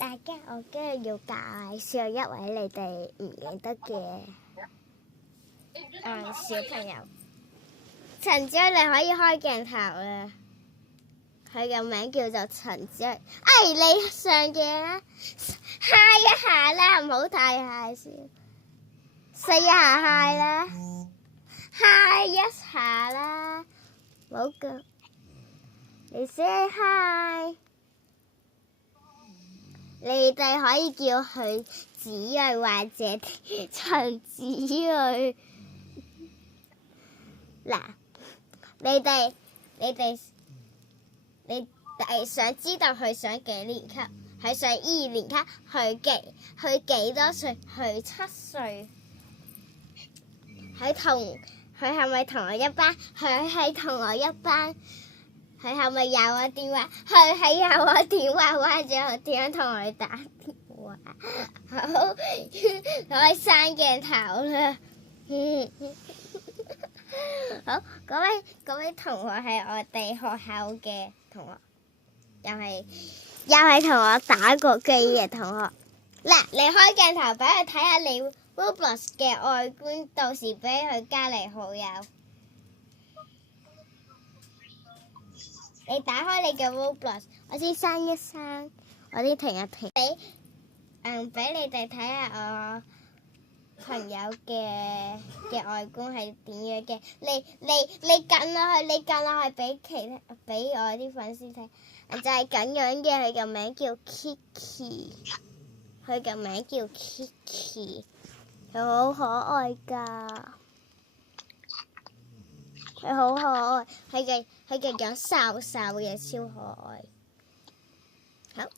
大家，我今日要介紹一位你哋唔記得嘅小朋友。陳子睿，你可以開鏡頭啦。佢嘅名叫做陳子睿。你上鏡啦，嗨一下啦，唔好太嗨笑。四下嗨啦，嗨一下啦，冇㗎。你 say hi。你哋可以叫佢子睿或者陳子睿。嗱，你哋想知道佢上幾年級？佢上2年級，佢幾多歲？佢7歲。佢係咪同我一班？佢係同我一班。佢係咪有我電話？佢係有我電話，或者我點樣同佢打電話？好，我閂鏡頭啦。好，嗰位同學係我哋學校嘅同學，又係同我打過機嘅同學。嗱，你開鏡頭俾佢睇下你 Roblox 嘅外觀，到時俾佢加你好友。你打開你嘅 Roblox， 我先刪一刪，我先停一停。俾你哋睇下我朋友嘅外觀係點樣嘅。你撳落去俾我啲粉絲睇，就係咁樣嘅。佢嘅名叫 Kiki， 佢嘅名叫 Kiki， 佢好可愛㗎。佢好可愛，佢嘅樣瘦瘦嘅，超可愛。好。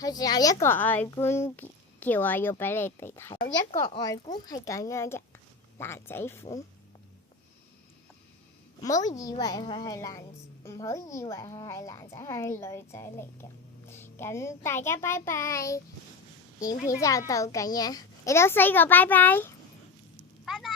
佢仲有一個外觀叫我要俾你哋睇，有一個外觀係咁樣嘅男仔款。唔好以為佢係男仔，佢係女仔嚟嘅。咁大家拜拜，影片就到咁樣，你都say個拜拜。拜拜。